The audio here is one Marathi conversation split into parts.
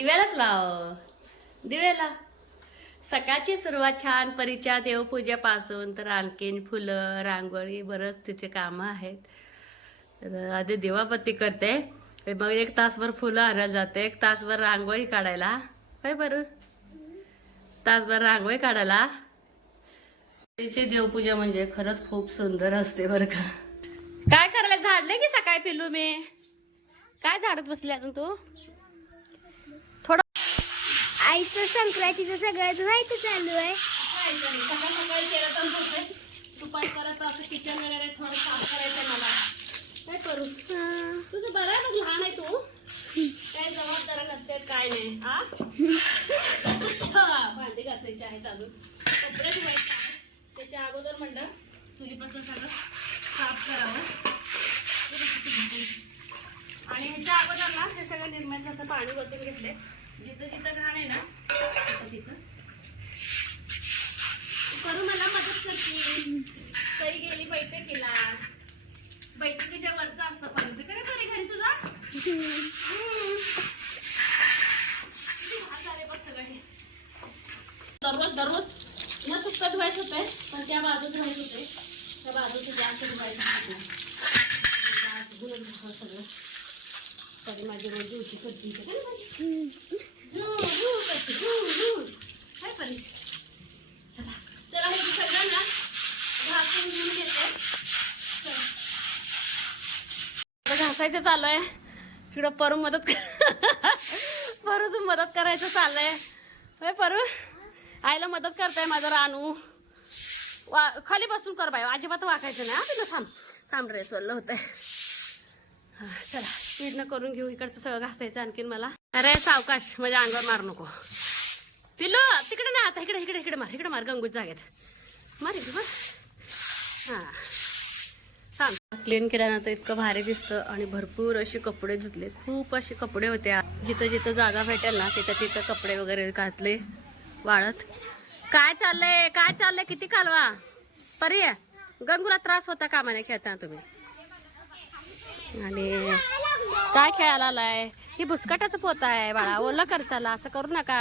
दिव्यालाच लाव. दिव्याला. सकाळची सुरुवात छान परिचय देवपूजेपासून तर आणखीन फुलं रांगोळी बरंच तिचे कामं आहेत. तर आधी दिवाबत्ती करते. मग एक तासभर फुलं आणायला जाते. एक तासभर रांगोळी काढायला. काय बरं? तासभर रांगोळी काढायला. तिची देवपूजा म्हणजे खरंच खूप सुंदर असते बरं का. काय करायला? झाडले की सकाळी पिलू मी? काय झाडत बसले अजून तू? आईचं संक्रांतीचं सगळं धुवायचं चालू आहे सकाळ सकाळी केलं तर होतंय. दुपारी परत असं किचन वगैरे थोडं साफ करायचंय मला काय करू हा. तुझं बरं आहे मग लहान आहे तू काय जबाबदाऱ्या नसते काय नाही हा हा, भांडी घासायची आहेत अजून कपडे धुवायचे आहेत. त्याच्या अगोदर म्हणलं चुलीपासून सगळं साफ करावं आणि ह्याच्या अगोदर ना हे सगळं निर्म्याचं असं पाणी ओतून घेतले जिथं जिथं घाण आहे ना तिथं तिथं. तू करू मला मदत करते तरी गेली बैठकीला बैठकीच्या वरचा असतं पंच कडे बरे घरी तुझा? झाले बघ सगळं हे. दररोज दररोज. न चुकता धुवायचं होतंय पण त्या बाजूत धुवायचं होते. त्या बाजूचं जास्त धुवायचं होत सगळं. तरी माझी रोज दिवशी करते इथे. काय माझी? धू, धू करते, धू, धू. काय परी? चला. चला हे सगळं ना घासून घेऊन घेते चला. करायचं चालू आहे इकडं परू मदत परूच मदत करायचं चाललं आहे परू? आईला मदत करताय माझं रानू. वा खाली बसून कर बाय अजिबात वाकायचं नाही. हा थांब. थांब रे सोललं होतं हां चला. स्पीडनं करून घेऊ. इकडचं सगळं घासायचं आणखीन मला. अरे सावकाश माझ्या अंगावर मार नको. पिलो तिकडे नाही आता इकडे इकडे इकडे मार. इकडे मार. गंगूच जागेत. मार इकडे मार. हां. क्लीन केल्यानंतर इतकं भारी दिसतं आणि भरपूर असे कपडे धुतले खूप असे कपडे होते. जिथं जिथं जागा भेटेल ना तिथं तिथं कपडे वगैरे घातले. वाळत. काय चाललंय? काय चाललंय? किती कालवा परी गंगूला त्रास होता कामाने खेळताना तुम्ही. आणि काय खेळायला आलाय? ही भुसकाटाचं पोत आहे बाळा. ओलं करताला असं करू नका.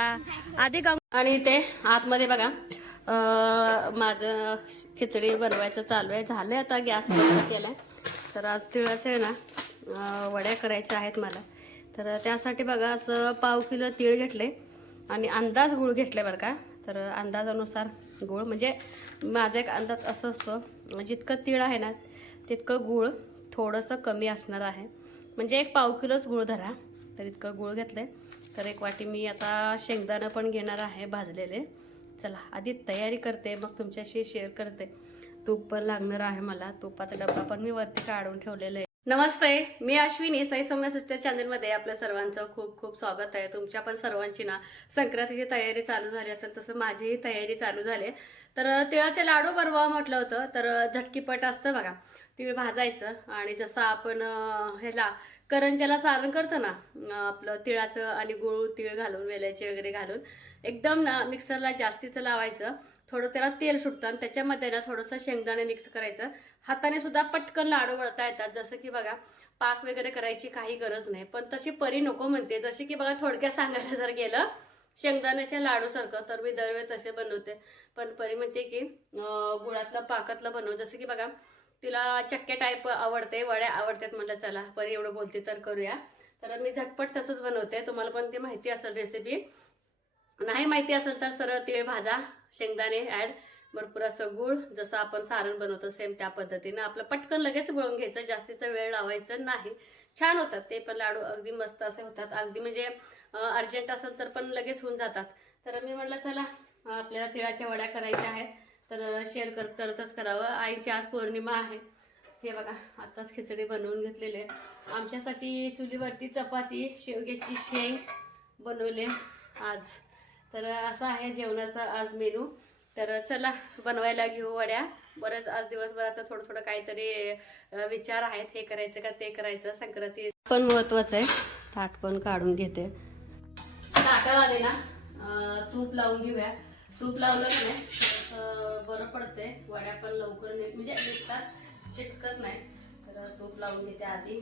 आधी गंग आणि ते आतमध्ये बघा. माझं खिचडी बनवायचं चालू आहे. झालंय आता गॅस बंद केलाय. तर आज तिळाचं आहे ना वड्या करायच्या आहेत मला. तर त्यासाठी बघा असं पाव किलो तीळ घेतले आणि अंदाज गुळ घेतले बरं का. तर अंदाजानुसार गुळ म्हणजे माझा एक अंदाज असं असतो जितकं तीळ आहे ना तितकं गुळ थोडंसं कमी असणार आहे. म्हणजे एक पाव किलोच गुळ धरा तर इतकं गुळ घेतलं. तर एक वाटी मी आता शेंगदाणं पण घेणार आहे भाजलेले. चला आधी तयारी करते मग तुमच्याशी शेअर करते. तूप पण लागणार आहे मला. तुपाचा डब्बा पण मी वरती काढून ठेवलेला आहे. नमस्ते मी अश्विनी साई सौम्य सिस्टर चॅनलमध्ये आपल्या सर्वांचं खूप खूप स्वागत आहे. तुमच्या पण सर्वांची ना संक्रांतीची तयारी चालू झाली असेल तसं माझीही तयारी चालू झाली. तर तिळाचे लाडू बनवा म्हटलं होतं तर झटकीपट असतं बघा. तिळ भाजायचं आणि जसं आपण ह्याला करंजाला सारण करतो ना आपलं तिळाचं आणि गुळ तिळ घालून वेलायची वगैरे घालून एकदम ना मिक्सरला जास्तीचं लावायचं. थोडं त्याला तेल सुटतं आणि त्याच्यामध्ये ना थोडंसं शेंगदाणे मिक्स करायचं. हाताने सुद्धा पटकन लाडू वळता येतात. जसं की बघा पाक वगैरे करायची काही गरज नाही. पण तशी परी नको म्हणते. जसे की बघा थोडक्यात सांगायला जर गेलं शेंगदाण्याच्या लाडूसारखं तर मी दरवेळी तसे बनवते. पण परी म्हणते की गुळातलं पाकातलं बनव. जसं की बघा तिला चक्के टाईप आवडते वड्या आवडतात म्हटलं चला परी एवढं बोलते तर करूया. तर मी झटपट तसंच बनवते. तुम्हाला पण ती माहिती असेल रेसिपी नाही माहिती असेल तर सरळ तीळ भाजा शेंगदाणे ॲड भरपूर असं गुळ जसं आपण सारण बनवतो सेम त्या पद्धतीनं आपलं पटकन लगेच गळून घ्यायचं जास्तीचा वेळ लावायचं नाही. छान होतात ते पण लाडू अगदी मस्त असे होतात. अगदी म्हणजे अर्जंट असेल तर पण लगेच होऊन जातात. तर मी म्हटलं चला आपल्याला तिळाच्या वड्या करायच्या आहेत. तर शेअर करत करतच करावं. आईची आज पौर्णिमा आहे. हे बघा आताच खिचडी बनवून घेतलेली आहे. आमच्यासाठी चुलीवरती चपाती शेवग्याची शेंग बनवले आज. तर असं आहे जेवणाचा आज मेनू. तर चला बनवायला घेऊ वड्या. बरंच आज दिवसभर असं थोडं थोडं काहीतरी विचार आहेत हे करायचं का ते करायचं. संक्रांती पण महत्वाचं आहे. ताट पण काढून घेते. ताटामध्ये ना तूप लावून घेऊया. तूप लावलं की नाही बरं पडते वड्या पण लवकर नाही म्हणजे निघतात चिटकत नाही. तर तूप लावून घेते आधी.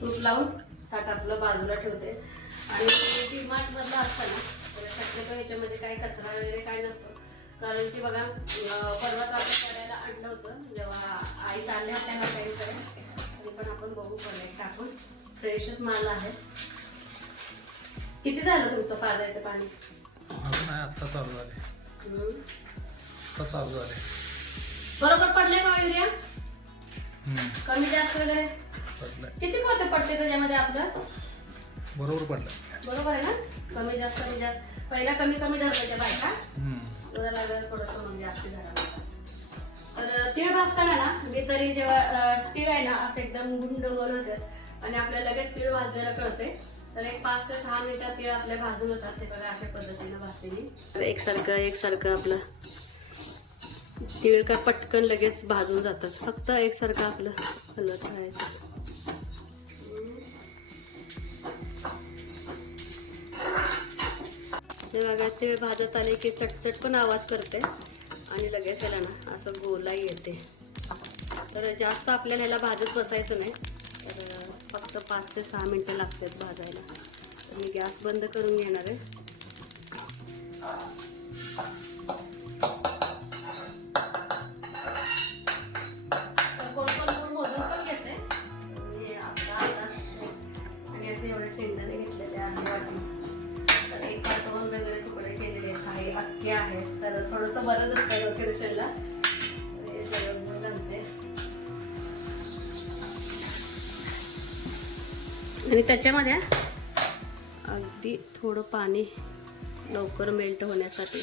तूप लावून ताट आपलं बाजूला ठेवते. आणि डिमार्ट मधलं असतं ना तर शक्यतो ह्याच्यामध्ये काही कचरा वगैरे काय नसतो. कारण की बघा अं, परवा तर आपण करायला आणलं होतं. जेव्हा आई चालले होत्या ना ताईकडे तरी पण आपण बघू पण टाकून फ्रेशच माल आहे. किती झालं तुमचं पाजायचं पाणी? चालू झाले. बरोबर पडले का युरिया हम्म, कमी जास्त वगैरे? किती पोते पडते त्याच्यामध्ये आपलं? बरोबर पडलंय बरोबर आहे ना? कमी जास्त कमी जास्त. पहिला कमी कमी धरलं त्या बायका थोडंसं म्हणजे जास्त तर तीळ भाजताना ना मी तरी जेव्हा तीळ आहे ना असं एकदम गुंड गोल होते आणि आपल्याला लगेच तीळ भाजलेलं कळते. तर एक पाच ते सहा मिनिटात तीळ आपले भाजून होतात ते बघा अशा पद्धतीनं तर एकसारखं एकसारखं आपलं. तिळ का पटकन लगेच भाजून जातात. फक्त एकसारखं आपलं हलवत राहायचं. ते बघा ते भाजत आले की चटचट पण आवाज करते आणि लगेच याला ना असं गोलाई येते. तर जास्त आपल्याला ह्याला भाजत बसायचं नाही. तर फक्त पाच ते सहा मिनटं लागतात भाजायला. तर मी गॅस बंद करून घेणार आहे. तर असतं हे सगळं घालते आणि त्याच्यामध्ये अगदी थोडं पाणी लवकर मेल्ट होण्यासाठी.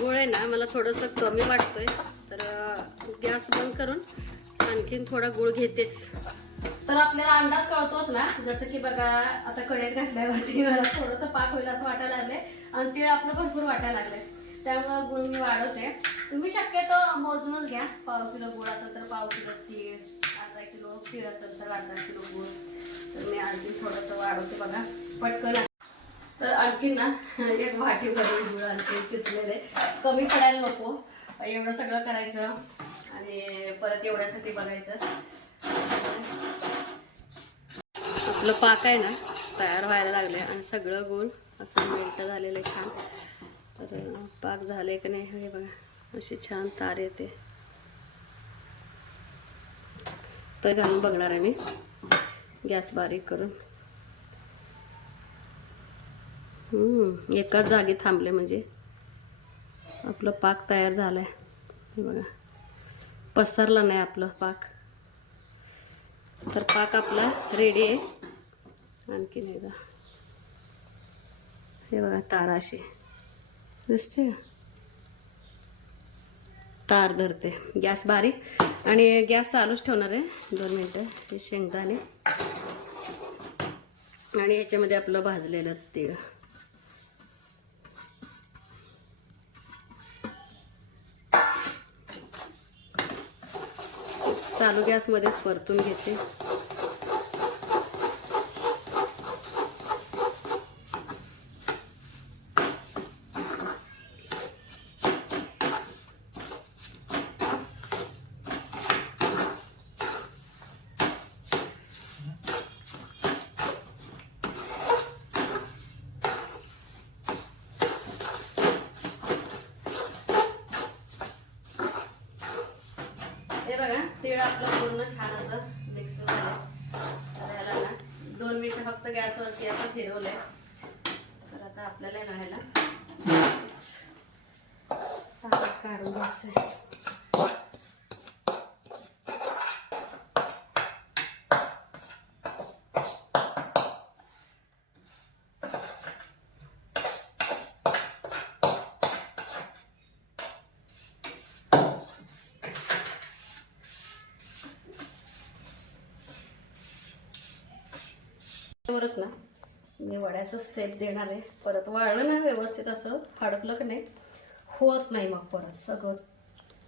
गोळे ना मला थोडंसं कमी वाटतोय. गॅस बंद करून आणखीन थोडा गुळ घेतेच. तर आपल्याला अंदाज कळतोच ना. जसं की बघा आता कडेत घातल्यावरती मला थोडंसं पाक होईल असं वाटायला लागलंय. आणि तीळ आपलं भरपूर वाटायला लागले त्यामुळं गुळ मी वाढवते. तुम्ही शक्यतो मोजूनच घ्या. पाव किलो गुळ असेल तर पाव किलो तीळ अर्धा किलो तीळ असेल तर अर्धा किलो गुळ. तर मी आणखी थोडंसं वाढवते बघा. पटकन. तर आणखी ना एक वाटी भरून गुळ आणखी किसलेले. कमी पडायला नको. एवढं सगळं करायचं आणि परत एवढ्यासाठी बघायचं. आपलं पाक आहे ना तयार व्हायला लागले आणि सगळं गोल असं मेल्ट झालेलं आहे छान. तर पाक झाले की नाही हे बघा अशी छान तार येते. तर घालून बघणार आहे मी. गॅस बारीक करून. एकाच जागी थांबले म्हणजे. आपलं पाक तयार झालं हे बघा. पसरला नाही आपलं पाक. तर पाक आपला रेडी आहे. आणखी नाही का? हे बघा तार अशी दिसते तार धरते. गॅस बारीक. आणि गॅस चालूच ठेवणार आहे. दोन मिनटं. हे शेंगदाणे. आणि याच्यामध्ये आपलं भाजलेलं तीळ. चालू गॅसमध्येच परतून घेते हे बघा तीळ आपलं पूर्ण छान असं मिक्स झालं तर याला ना दोन मिनिटं फक्त गॅसवरती असं फिरवलंय तर आता आपल्याला आहे ना ह्याला ताटात काढून घ्यायचंय वरच ना. मी वड्याचं सेप देणार आहे. परत वाळलं ना व्यवस्थित असं. हडकलं की नाही? होत नाही मग परत. सगळं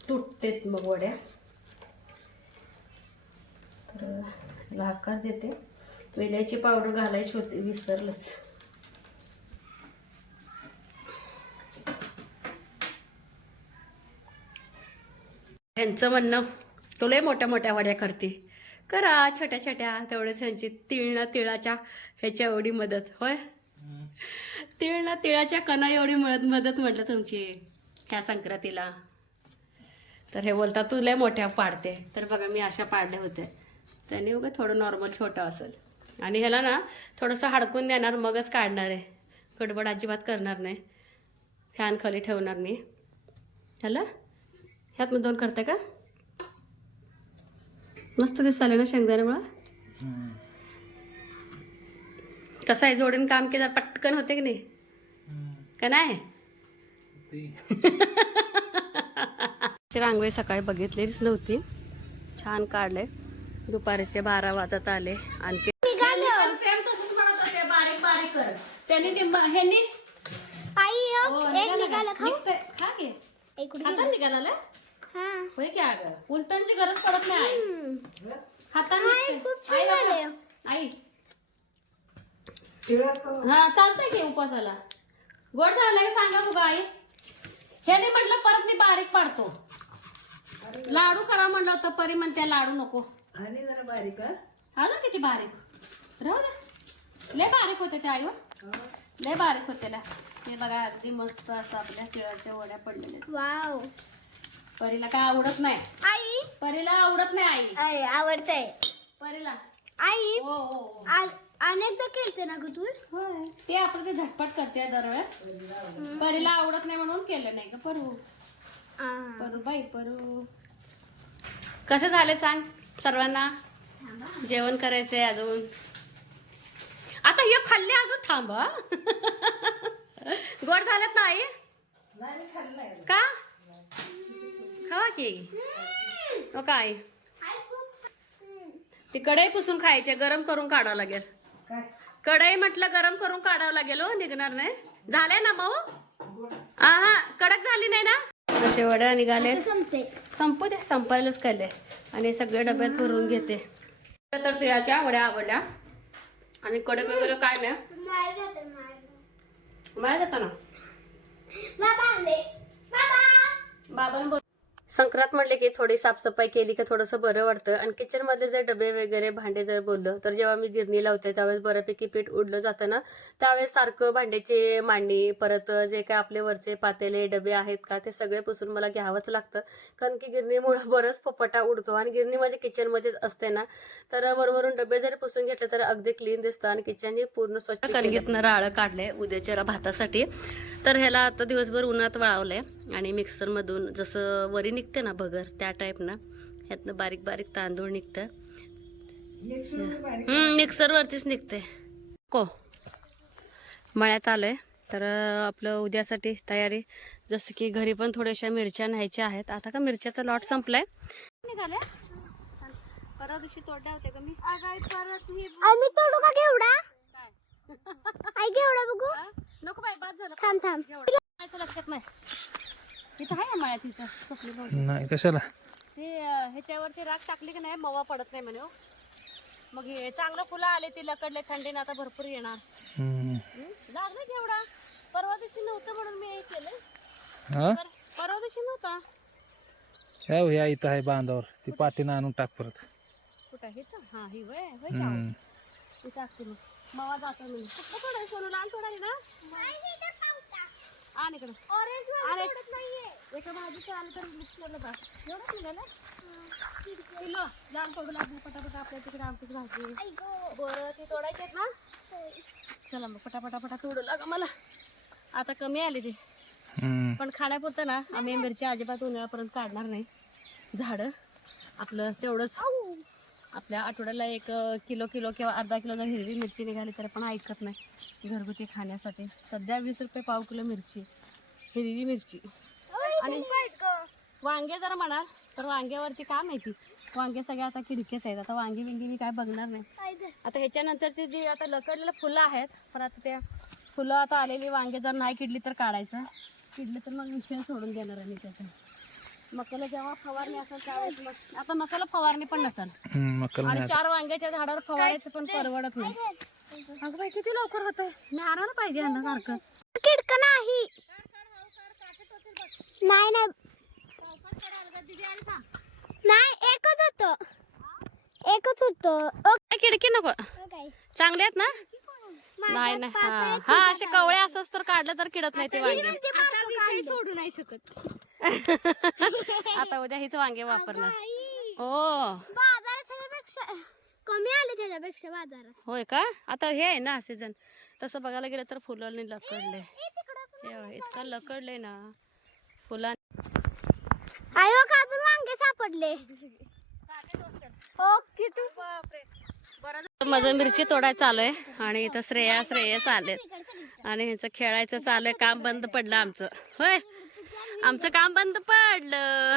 तुटतेत मग वड्या. तर लाकाच देते. वेल्याची पावडर घालायची होती. विसरलंच. ह्यांचं म्हणणं तुला मोठ्या मोठ्या वड्या करते. करा छोट्या छोट्या तेवढंच ह्यांची तिळना तिळाच्या ह्याच्या एवढी मदत होय? तिळना तिळाच्या कणा एवढी मदत मदत म्हटलं तुमची ह्या संक्रांतीला. तर हे बोलतात तू लय मोठ्या पाडते. तर बघा मी अशा पाडल्या होत्या. त्याने उगा थोडं नॉर्मल छोटं असेल. आणि ह्याला ना थोडंसं हडकून देणार मगच काढणार आहे. गडबड अजिबात करणार नाही. फॅन खाली ठेवणार नाही. ह्याला? ह्यातनं दोन करते का? मस्त दिसताले ना शेंगदाण्यामुळं. कसं आहे जोडीन काम केलं पटकन होते की नाही. का नाही? रांगोळी सकाळी बघितलीच नव्हती. छान काढले. दुपारचे बारा वाजत आले. आणखी त्यांनी हो, एक निघालं हा. होय की अगं? उलटांची गरज पडत नाही. आई. हाताने. खूप छान आई, हा चालतंय की उपवासाला. गोड झालं की सांगा बघा आई. ह्याने म्हटलं परत मी बारीक पाडतो. लाडू करा म्हणलं होतं परी म्हणते लाडू नको. आणि जरा बारीक हा? अजून किती बारीक? राहू दे. लय बारीक होते ते आईवर लय बारीक होते ला. ते बघा अगदी मस्त असं आपल्या तिळाच्या वड्या पडलेल्या. वाव. परीला काय आवडत नाही. आई. परीला आवडत नाही आई. आई आवडतंय. परीला. आई हो हो हो. आ- अनेकदा केलते ना ग तू? होय. ते आपलं ते झटपट करते दरवेळेस. परीला आवडत नाही म्हणून केलं नाही का परू. आ. परू बाई परू. कसं झालं सांग सर्वांना? जेवण करायचंय अजून. आता हे खाल्ले अजून थांब हं. गोड झालेत नाही नाही खाल्लंय का? खावा की हो काय. ती कढई पुसून खायचे गरम करून काढावं लागेल. काय? कढई म्हटलं गरम करून काढावं लागेल हो निघणार नाही. झालंय ना भाऊ? हा कडक झाली नाही ना? असे वड्या निघाले. संपू दे संपायलाच केले आणि सगळे डब्यात भरून घेते. तर तिळाच्या वड्या आवडल्या. आणि कडक वगैरे काय नाही. माय जाते माय माहिती जाता ना बाबा बाबा. बाबांना बोल. संक्रांत म्हणले की थोडी साफसफाई केली की थोडंसं बरं वाटतं. आणि किचनमध्ये जर डबे वगैरे भांडे जर बोललं तर जेव्हा मी गिरणी लावते त्यावेळेस बऱ्यापैकी पीठ उडलं जातं ना. त्यावेळेस सारखं भांड्याची मांडणी परत जे काय आपले वरचे पातेले डबे आहेत का ते सगळे पुसून मला घ्यावंच लागतं. कारण की गिरणीमुळं बरंच पपटा उडतो आणि गिरणी माझ्या किचनमध्येच असते ना. तर वरवरून डबे जरी पुसून घेतले तर अगदी क्लीन दिसतं आणि किचन हे पूर्ण स्वच्छ कणगीतनं राळं काढलंय उद्याच्या भातासाठी. तर ह्याला आता दिवसभर उन्हात वाळवलंय आणि मिक्सरमधून जसं वरी निघते ना भगर त्या टाईपनं ह्यातनं बारीक बारीक तांदूळ निघतं. मिक्सरवरतीच निघते को मळ्यात आलोय. तर अं, आपलं उद्यासाठी तयारी. जसं की घरी पण थोड्याशा मिरच्या न्यायच्या आहेत. आता का मिरच्याचा लॉट संपलाय. निघाले परवा दिवशी तोडल्या होत्या का मी? परत तोडू का घेवडा? आई घेवडा बघू. नको बाई बाद झालं. थांब थांब. लक्षात नाही. इथं आहे ना सुकली. नाही कशाला? ते अं, ह्याच्यावरती राख टाकली की नाही मवा पडत नाही म्हणे हो. मग हे चांगलं फुलं आले ते लकडले थंडीनं आता भरपूर येणार. हम्म. हं? लागलं केवढा परवा दिवशी नव्हतं म्हणून मी हे केलं. हा? पर- परवा दिवशी नव्हता. ह्या ह्या इथं आहे बांधावर. ती पाठीनं आणून टाक परत. कुठं हे तर हा ही वय वय का हम्म. ती टाकते मग मवा जातो मी. थोडं सोनू लाल थोडा ना आण इकडं. ऑरेंज आण एक. नाहीये. एका भाजीचं आलं तर मिक्स केलं बा. एवढंच निघालं? किलो लाल थोडं लागलं पटापटा आपल्या तिकडे आमचीच भाजी बरं ती तोडायची आहेत ना? चला मग पटापटा पटा तोडू लागा मला आता कमी आली ती. हम्म. पण खाण्यापुरतं ना आम्ही मिरची अजिबात उन्हाळ्यापर्यंत काढणार नाही. झाडं आपलं तेवढंच. आपल्या आठवड्याला एक किलो किलो किंवा अर्धा किलो जर हिरवी मिरची निघाली तर पण ऐकत नाही घरगुती खाण्यासाठी. सध्या वीस रुपये पाव किलो मिरची हिरवी मिरची. आणि वांगे जर म्हणाल तर वांग्यावरती काय माहिती? वांगे सगळे आता किडकेच आहेत. आता वांगी बिंगी मी काय बघणार नाही. आता ह्याच्यानंतरची जी आता लकडलेलं फुलं आहेत पण आता त्या फुलं आता आलेली वांगे जर नाही किडली तर काढायचं. किडली तर मग विषय सोडून देणार आम्ही त्याचा. मकाला जेव्हा फवारणी असेल त्यावेळेस आता मकाला फवारणी पण नसेल. हम्म, मक्कल आणि नाही. चार वांग्याच्या झाडावर फवारायचं पण परवडत नाही. अगं बाई किती लवकर होतंय? मी आणायला पाहिजे यांना सारखं. किडक नाही. नाही नाही. नाही एकच होत. एकच होत. काय खिडकी नको. चांगले आहेत ना? नाही नाही. हा हा असे कवळे असोच तर काढलं तर किडत नाही ते वांगे. विषय सोडू नाही शकत. आता उद्या हीच वांगे वापरणार. हो. बाजारात त्याच्यापेक्षा कमी आले त्याच्यापेक्षा बाजारात. होय का? आता हे आहे ना सीझन तसं बघायला गेलं तर फुलांनी लकडले. हे इतकं लकडले ना. फुला आयो का? अजून वांगे सापडले. ओ किती माझं मिरची तोडाय चालू आहे आणि इथं श्रेया श्रेयस आलेत. आणि ह्याचं खेळायचं चालू आहे. काम बंद पडलं आमचं. होय. आमचं काम बंद पडलं.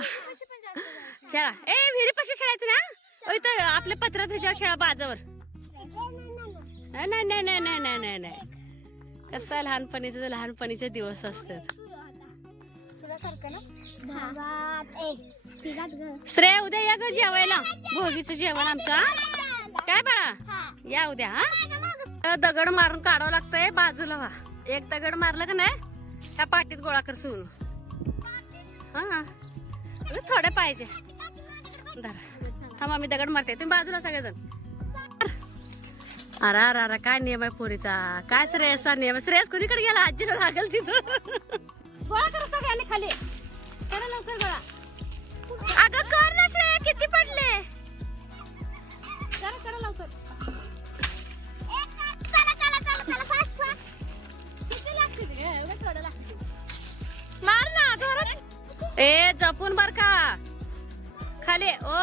खेळा. ए विहिरी पशी खेळायचं ना? इथं आपल्या पत्रात ह्याच्यावर खेळा बाजावर. नाही नाही नाही नाही नाही नाही कसं लहानपणीचे? लहानपणीचे दिवस असतात. श्रेय उद्या या ग जेवायला. भोगीचं जेवण आमचं काय बाळा? या उद्या हा? दगड मारून काढावं लागतंय बाजूला वा. एक दगड मारलं का नाही? त्या पाठीत गोळा करसून हा. थोडे पाहिजे. धरा. थांबा मी दगड मारते. तुम्ही बाजूला सगळेजण. अरे अरे अरे काय नियम आहे पोरीचा? काय श्रेयसचा नियम श्रेयस कोणीकडे गेला? आजीला लागेल तिथं. गोळा करा सगळ्यांनी खाली. करा लवकर गोळा. अगं कर ना श्रेया किती पडले? करा करा लवकर. ए जपून बर का? खाली ओ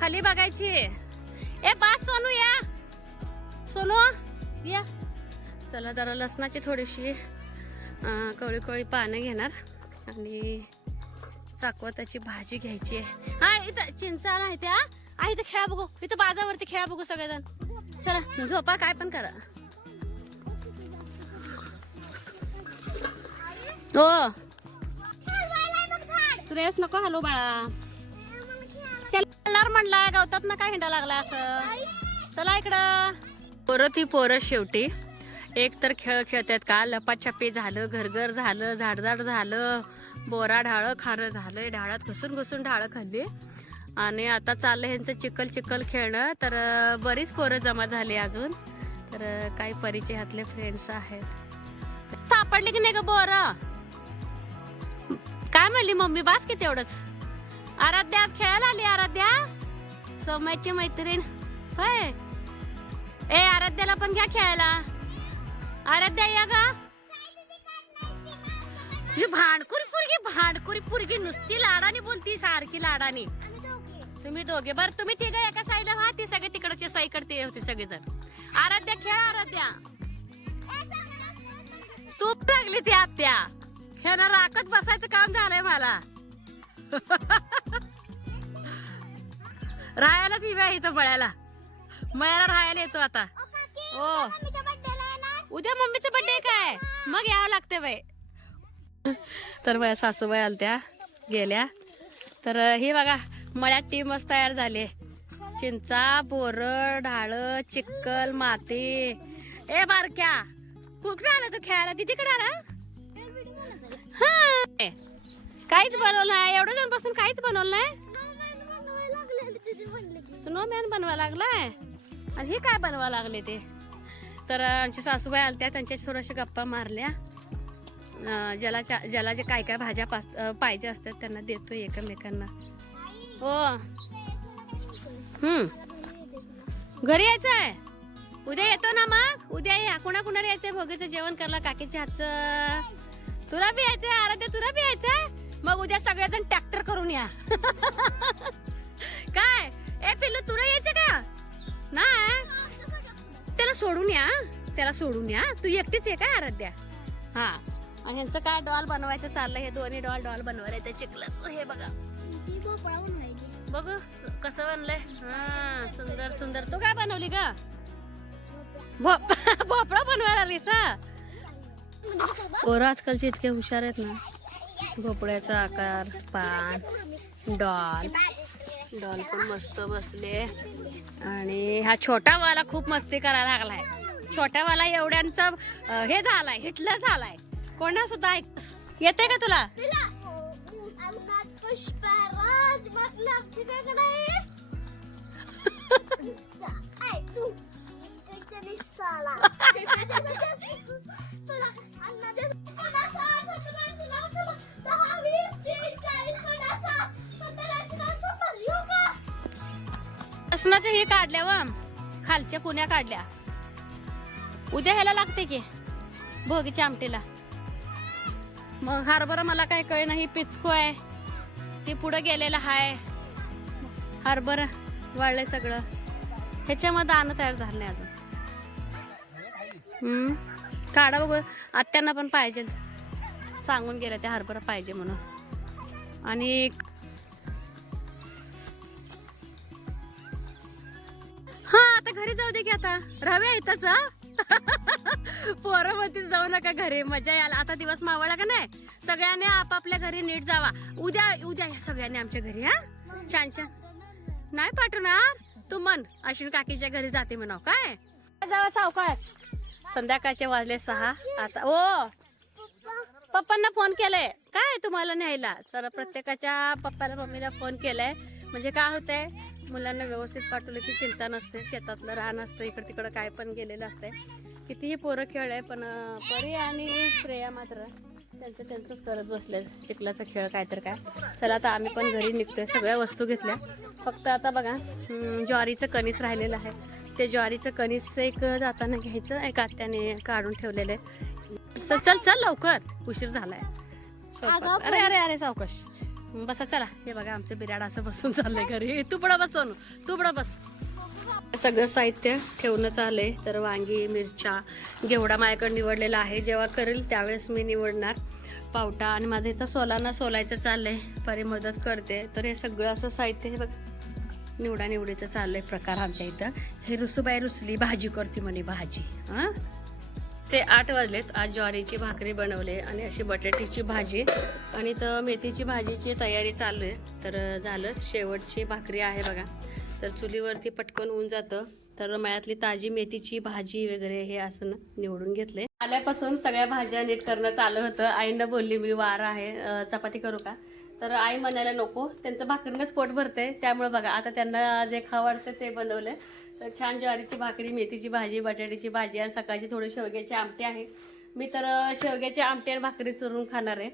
खाली बघायची. ए बास सोनू या. सोनू या. चला जरा लसणाची थोडीशी कवळी कवळी पानं घेणार आणि चाकवताची भाजी घ्यायची आहे. हा इथं चिंचा आहे त्या. आहे इथं खेळा बघू. इथं बाजावरती खेळा बघू सगळेजण. चला झोपा काय पण करा. हो श्रेयस नको हॅलो बाळा. त्याला म्हणला गवतात ना काय हिंडा लागला असं. चला इकडं. पोरं ती पोरं शेवटी. एक तर खेळ खेळतात का लपाछपी झालं घरघर झालं झाडझाड झालं बोरा ढाळं खारं झालं ढाळात घुसून घुसून ढाळं खाल्ली. आणि आता चाललं ह्यांचं चिकल चिकल खेळणं. तर बरीच पोरं जमा झाली अजून. तर काही परिचय हातले फ्रेंड्स आहेत. सापडले की नाही ग बोरं? काय म्हणली मम्मी? बास की तेवढंच. आराध्या आज खेळायला आली आराध्या? सौम्याची मैत्रीण. होय. ए आराध्याला पण घ्या खेळायला. आराध्या या गा. ही भांडकुरी पुरगी भांडकुरी पुरगी. नुसती लाडाने बोलती सारखी लाडाने. तुम्ही दोघे. बरं तुम्ही तिघ एका साईडला व्हा. ती सगळे तिकडचे साईकडे ते होते सगळेजण. आराध्या खेळ आराध्या. तूप लागली ती आत्या. ह्यानं राखत बसायचं काम झालंय मला. राहायलाच ही वेळ इथं मळ्याला मळ्याला राहायला येतो आता. ओ उद्या मम्मीचा बर्थडे काय? मग यावं लागते बाई. तर माझ्या सासूबाई आलत्या गेल्या. तर हे बघा मळ्यात टीमच तयार झाली चिंचा बोर ढाळ चिक्कल माती. ए बारक्या कुठं आला तू खेळायला? तिकडे आला? हा. काहीच बनवलं नाही. एवढं जण बसून काहीच बनवलं नाही? स्नोमॅन बनवा लागलाय? आणि हे काय बनवा लागले ते? तर आमच्या सासूबाई आलत्या. त्यांच्याशी थोड्याशा गप्पा मारल्या. ज्याला ज्याला जे काय काय भाज्या पास- पाहिजे असतात त्यांना देतो एकमेकांना. हो. हम्म. घरी यायचं आहे उद्या येतो ना मग? उद्या या. कुणाकुणाला यायचं यायचंय? भोगीचं जेवण करला काकीच्या हातचं. तुला बी यायचंय आराध्या तुला बी यायचंय मग उद्या सगळेजण ट्रॅक्टर करून या. काय? ए पिल्लू तुला यायचं का? नाही? त्याला सोडून या त्याला सोडून या. तू एकटीच आहे काय आराध्या? हा. आणि ह्यांचं काय डॉल बनवायचं चाललंय हे दोन्ही डॉल डॉल बनवायला त्या चिखलाच हे बघा. बघ कसं बनलंय? हा सुंदर सुंदर. तू काय बनवली का भोपळा बनवायला लागलीस हा? पोरं आजकालचे इतके हुशार आहेत ना. भोपळ्याचा आकार पान डॉल. डॉल पण मस्त बसले. आणि हा छोटा वाला खूप मस्ती करायला लागलाय. छोटा वाला एवढ्यांचा हे झालाय हिटलर झालाय. कोणा सुद्धा ऐक येते का तुला? पुष्पराज म्हटलं लसणाच्या हे काढल्या व. खालच्या कुण्या काढल्या? उद्या ह्याला लागते की. भोगीच्या आमटीला. मग हरभरा मला काय कळे नाही पिचको आहे. ते पुढं गेलेलं हाय. हरभरा वाळलंय सगळं. ह्याच्यामध्ये दाणं तयार झालं नाही अजून. हम्म? काढा बघ. आत्यांना पण पाहिजे. सांगून गेल्या त्या हरभरा पाहिजे म्हणून. आणि हा आता घरी जाऊ दे की आता. राहूया इथंच हं? पोरं म्हणतील जाऊ नका घरी मजा यायला. आता दिवस मावळला का नाही? सगळ्यांनी आपापल्या घरी नीट जावा. उद्या उद्या या सगळ्यांनी आमच्या घरी हा. छान छान. नाही पाठवणार? तू मन अश्विन काकीच्या घरी जाते म्हणाव काय? जावा सावकाश. संध्याकाळचे वाजले सहा. आता ओ पप्पांना फोन केलाय. काय तुम्हाला न्यायला? तर प्रत्येकाच्या पप्पाला मम्मीला फोन केलाय. म्हणजे काय होतंय? मुलांना व्यवस्थित पाठवलं की चिंता नसते शेतातलं राहणं असतं इकडं तिकडं काय पण गेलेलं असतंय. कितीही पोरं खेळ आहे पण परी आणि श्रेया मात्र त्यांचं त्यांचंच करत बसले चिखलाचा खेळ काय तर काय. चला आता आम्ही पण घरी निघतोय. सगळ्या वस्तू घेतल्या. फक्त आता बघा ज्वारीचं कणीस राहिलेलं आहे. ते ज्वारीचं कणीस एक जाताना घ्यायचं एक आत्याने काढून ठेवलेलं आहे. चल चल चल लवकर. उशीर झालाय. अरे अरे अरे सावकाश. बसा चला. हे बघा आमचं बिराड असं बसून चाललंय घरी. तू बडा बस सोनू. तू बडा बस. सगळं साहित्य ठेवणं चाललंय. तर वांगी मिरच्या घेवडा माझ्याकडे निवडलेला आहे. जेव्हा करेल त्यावेळेस मी निवडणार. पावटा आणि माझं इथं सोलाना सोलायचं चाललंय. परी मदत करते. तर हे सगळं असं साहित्य हे बघ. निवडा निवडीचं चाललंय प्रकार आमच्या इथं. हे रुसूबाई रुसली भाजी करते म्हणे भाजी. हां? ते आठ वाजलेत. आज ज्वारीची भाकरी बनवले आणि अशी बटाट्याची भाजी आणि तर मेथीची भाजीची तयारी चालू आहे तर झालं. शेवटची भाकरी आहे बघा. तर चुलीवरती पटकन होऊन जातं. तर मळ्यातली ताजी मेथीची भाजी वगैरे हे असं ना निवडून घेतले. आल्यापासून सगळ्या भाज्या नीट करणं चालू होतं. आईनं बोलली मी वार आहे. चपाती करू का? तर आई म्हणायला नको. त्यांचं भाकरीनंच पोट भरते त्यामुळे बघा आता त्यांना जे खावं ते बनवलं तर छान ज्वारीची भाकरी मेथीची भाजी बटाट्याची भाजी आणि सकाळची थोडी शेवग्याची आमटी आहे. मी तर शेवग्याची आमटी आणि भाकरी चुरून खाणार आहे.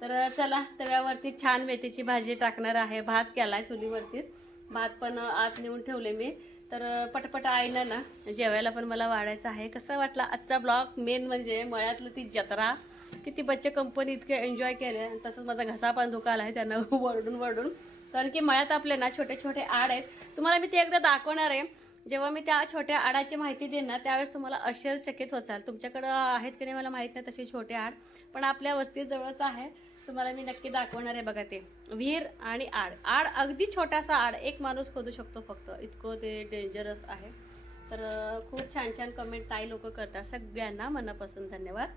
तर चला तव्यावरती छान मेथीची भाजी टाकणार आहे. भात केलाय चुलीवरतीच. भात पण आत नेऊन ठेवले मी. तर पटपट आईनं ना जेवायला पण मला वाढायचं आहे. कसं वाटला आजचा ब्लॉग? मेन म्हणजे मळ्यातलं ती जत्रा. किती बच्चे कंपनी इतके एन्जॉय केले आणि तसंच माझा घसा पण दुखाला आहे त्यांना वरडून वरडून. कारण की मळ्यात आपले ना छोटे छोटे आड आहेत. तुम्हाला मी ते एकदा दाखवणार आहे. जेव्हा मी त्या छोट्या आडाची माहिती देईन ना त्यावेळेस तुम्हाला आश्चर्यचकित होचाल. तुमच्याकडं आहेत की नाही मला माहीत नाही तसे छोटे आड पण आपल्या वस्तीजवळच आहे. तुम्हाला मी नक्की दाखवणार आहे बघा ते. विहीर आणि आड. आड अगदी छोटासा आड. एक माणूस खोदू शकतो फक्त. इतकं ते डेंजरस आहे. तर खूप छान छान कमेंट ताई लोक करतात. सगळ्यांना मनापासून धन्यवाद.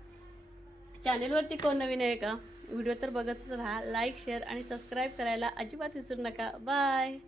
चॅनेलवरती कोण नवीन आहे का? व्हिडिओ तर बघतच राहा. लाईक शेअर आणि सबस्क्राईब करायला अजिबात विसरू नका. बाय